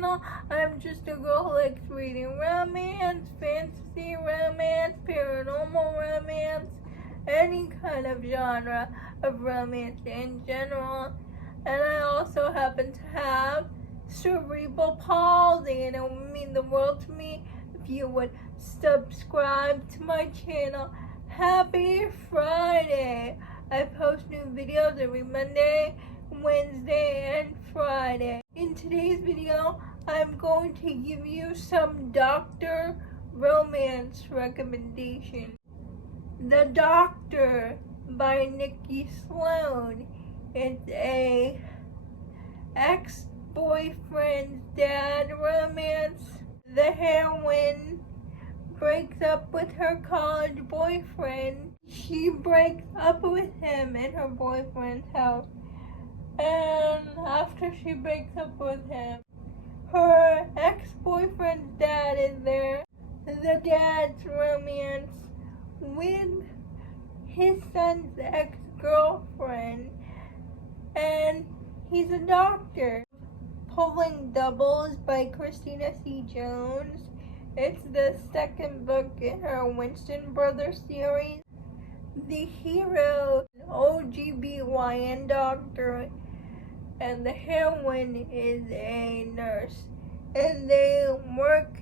channel. I'm just a girl who likes reading romance, fantasy romance, paranormal romance, any kind of genre of romance in general. And I also happen to have cerebral palsy, and it would mean the world to me if you would subscribe to my channel. Happy Friday! I post new videos every Monday, Wednesday, and Friday. In today's video, I'm going to give you some doctor romance recommendations. The Doctor by Nikki Sloan. It's a ex-boyfriend's dad romance. The heroine breaks up with her college boyfriend. She breaks up with him in her boyfriend's house. And after she breaks up with him, her ex-boyfriend's dad is there. The dad's romance with his son's ex-girlfriend. And he's a doctor. Pulling Doubles by Christina C. Jones. It's the second book in her Winston Brothers series. The hero, OGBYN doctor, and the heroine is a nurse. And they work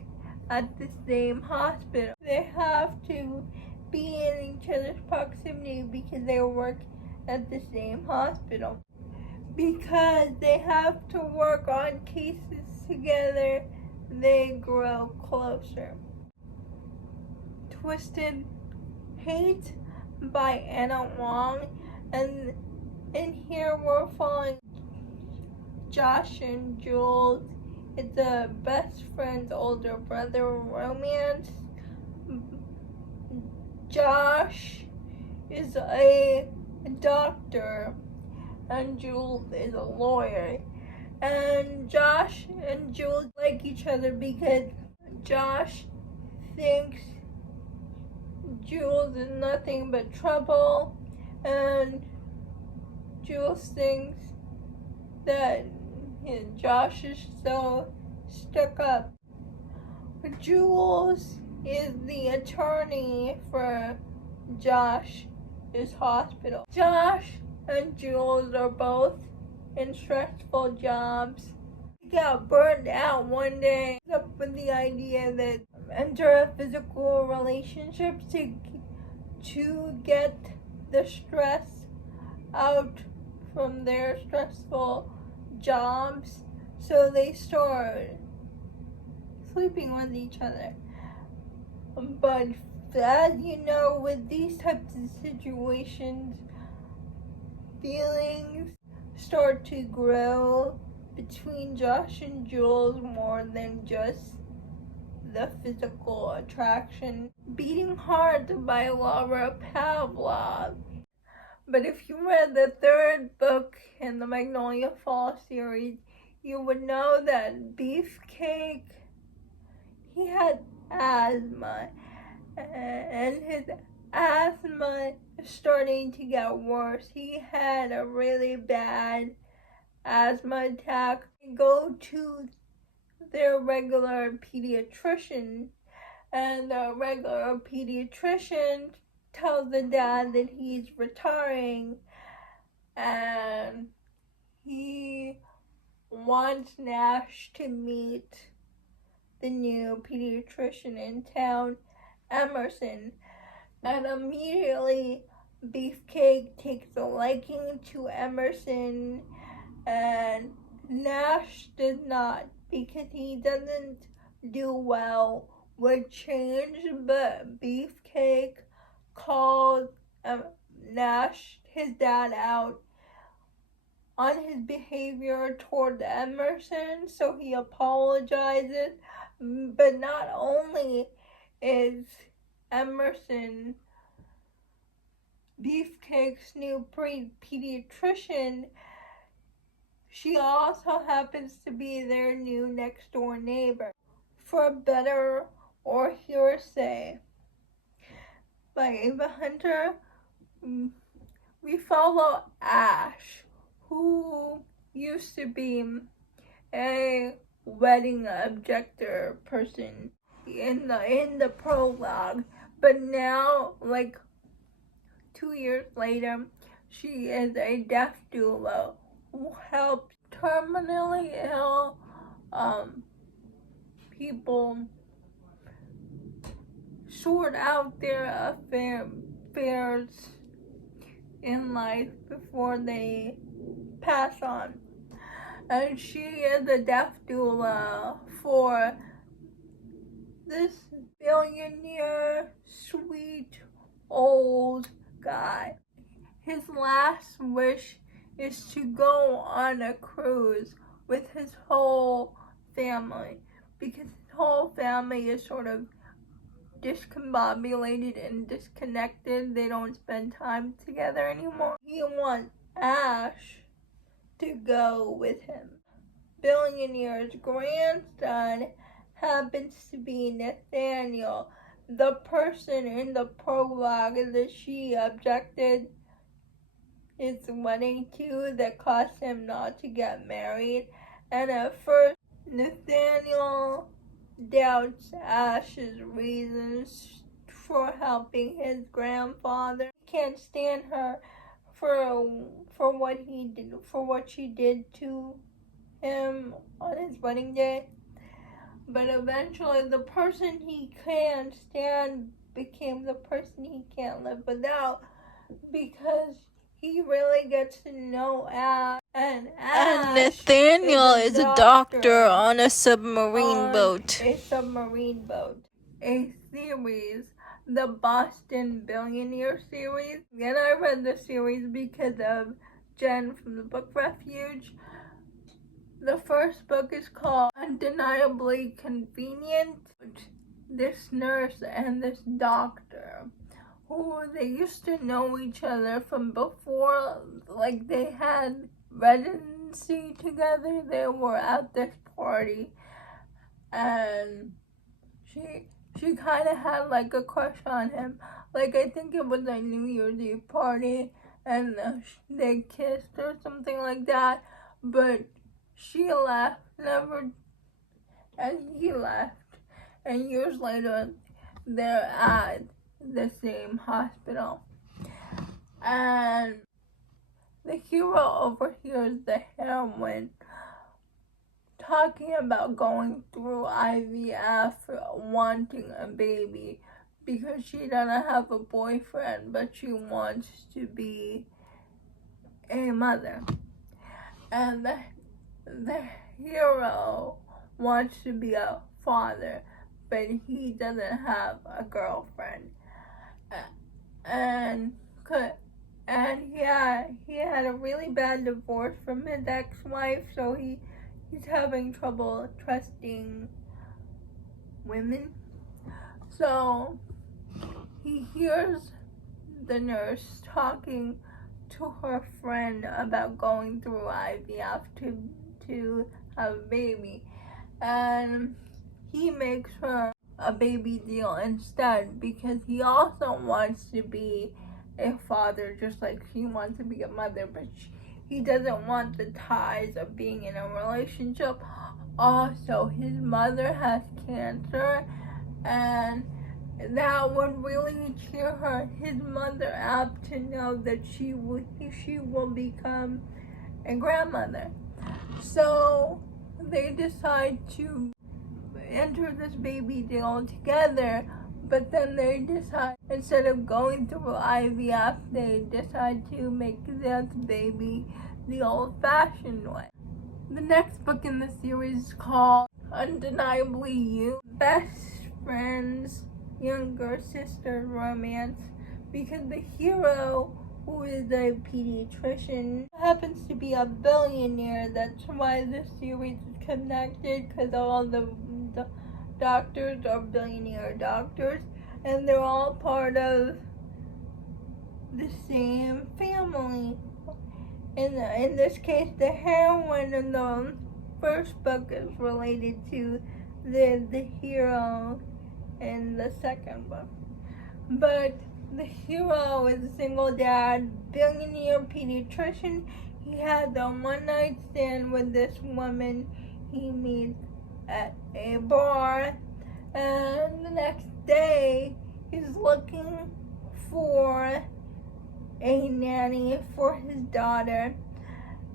at the same hospital. They have to be in each other's proximity because they work at the same hospital. Because they have to work on cases together, they grow closer. Twisted Hate by Anna Wong, and in here we're following Josh and Jules. It's a best friend's older brother romance. Josh is a doctor and Jules is a lawyer. And Josh and Jules like each other because Josh thinks Jules is nothing but trouble, and Jules thinks that Josh is so stuck up. Jules is the attorney for Josh's hospital. Josh and Jules are both in stressful jobs. He got burned out one day, up with the idea that enter a physical relationship to get the stress out from their stressful jobs. So they start sleeping with each other. But as you know, with these types of situations, feelings start to grow between Josh and Jules more than just the physical attraction. Beating Heart by Laura Pavlov. But if you read the third book in the Magnolia Falls series, you would know that Beefcake, he had asthma, and his asthma is starting to get worse. He had a really bad asthma attack. They go to their regular pediatrician, and the regular pediatrician tells the dad that he's retiring, and he wants Nash to meet the new pediatrician in town, Emerson. And immediately Beefcake takes a liking to Emerson, and Nash does not, because he doesn't do well with change. But Beefcake calls Nash, his dad, out on his behavior toward Emerson, so he apologizes. But not only is Emerson Beefcake's new pediatrician, she also happens to be their new next door neighbor. For Better or Hearsay by Ava Hunter, we follow Ash, who used to be a wedding objector person in the prologue, but now, like 2 years later, she is a death doula who helps terminally ill people sort out their affairs in life before they pass on. And she is a death doula for this billionaire, sweet, old guy. His last wish is to go on a cruise with his whole family, because his whole family is sort of discombobulated and disconnected. They don't spend time together anymore. He wants Ash to go with him. Billionaire's grandson happens to be Nathaniel, the person in the prologue that she objected his wedding to, that caused him not to get married. And at first, Nathaniel doubts Ash's reasons for helping his grandfather. He can't stand her for what she did to him on his wedding day. But eventually the person he can stand became the person he can't live without, because he really gets to know Ash. And Nathaniel is a doctor on a submarine boat. A series, the Boston Billionaire series. And I read the series because of Jen from the Book Refuge. The first book is called Undeniably Convenient. This nurse and this doctor, who they used to know each other from before, like they had residency together. They were at this party, and she kind of had like a crush on him. Like, I think it was a New Year's Eve party, and they kissed or something like that. But she left, and he left. And years later, they're at the same hospital. And the hero overhears the heroine talking about going through IVF, wanting a baby, because she doesn't have a boyfriend, but she wants to be a mother. And the hero wants to be a father, but he doesn't have a girlfriend. And he had a really bad divorce from his ex-wife, so he's having trouble trusting women. So he hears the nurse talking to her friend about going through IVF to have a baby, and he makes her a baby deal instead, because he also wants to be a father just like she wants to be a mother, but he doesn't want the ties of being in a relationship. Also, his mother has cancer, and that would really cheer his mother up to know that she will become a grandmother. So they decide to enter this baby deal together, but then they decide, instead of going through IVF, they decide to make this baby the old-fashioned way. The next book in the series is called Undeniably You, best friend's younger sister romance, because the hero, who is a pediatrician, happens to be a billionaire. That's why the series is connected, because all the doctors are billionaire doctors, and they're all part of the same family. In this case, the heroine in the first book is related to the hero in the second book. But the hero is a single dad, billionaire pediatrician. He had a one-night stand with this woman he meets at a bar, and the next day he's looking for a nanny for his daughter,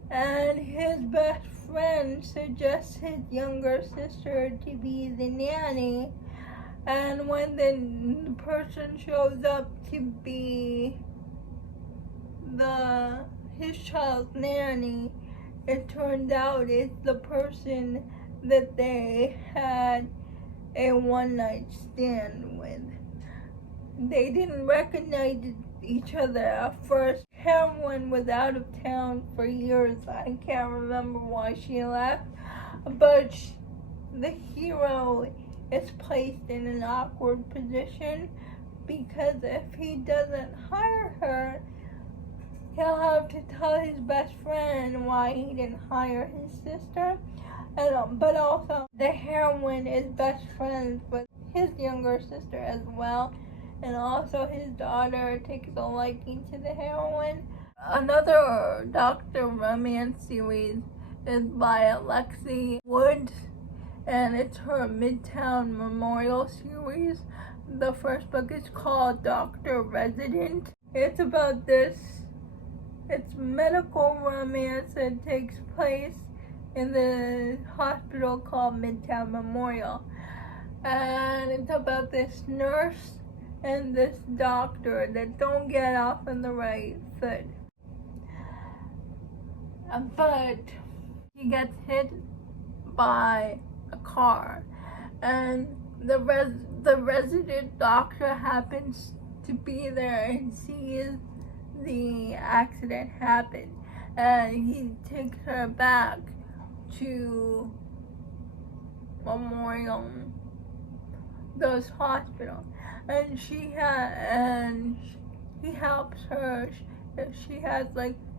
and his best friend suggests his younger sister to be the nanny. And when the person shows up to be his child's nanny, it turns out it's the person that they had a one-night stand with. They didn't recognize each other at first. Heroine was out of town for years. I can't remember why she left, but the hero is placed in an awkward position because if he doesn't hire her, he'll have to tell his best friend why he didn't hire his sister. But also, the heroine is best friends with his younger sister as well, and also his daughter takes a liking to the heroine. Another Doctor romance series is by Alexi Woods, and it's her Midtown Memorial series. The first book is called Doctor Resident. It's about it's medical romance that takes place in the hospital called Midtown Memorial. And it's about this nurse and this doctor that don't get off on the right foot. But he gets hit by a car, and the resident doctor happens to be there and sees the accident happen, and he takes her back to Memorial, those hospital, and he helps her.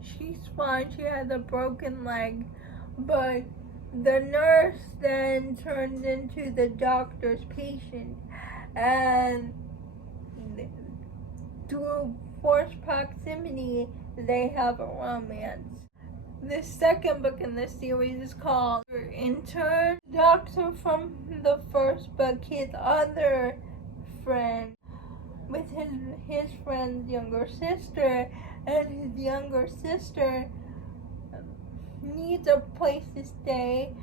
She's fine. She has a broken leg, but the nurse then turns into the doctor's patient, and through forced proximity, they have a romance. The second book in this series is called Intern. Doctor from the first book, his other friend, with his friend's younger sister, and his younger sister needs a place to stay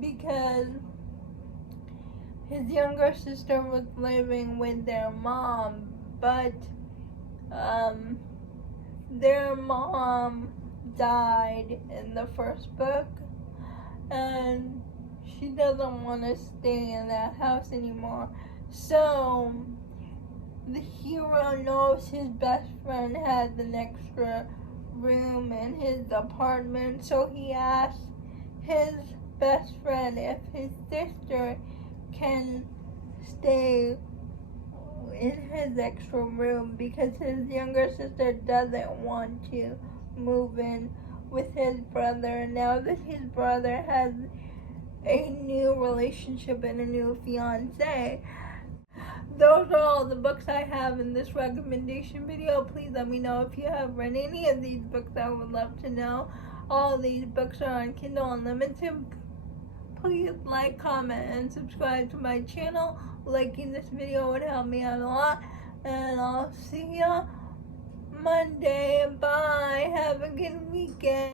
because his younger sister was living with their mom, but their mom died in the first book, and she doesn't want to stay in that house anymore. So the hero knows his best friend has an extra room in his apartment, so he asks his best friend if his sister can stay in his extra room because his younger sister doesn't want to move in with his brother now that his brother has a new relationship and a new fiance. Those are all the books I have in this recommendation video. Please let me know if you have read any of these books. I would love to know. All of these books are on Kindle Unlimited. Please like, comment, and subscribe to my channel. Liking this video would help me out a lot. And I'll see you Monday. Bye. Have a good weekend.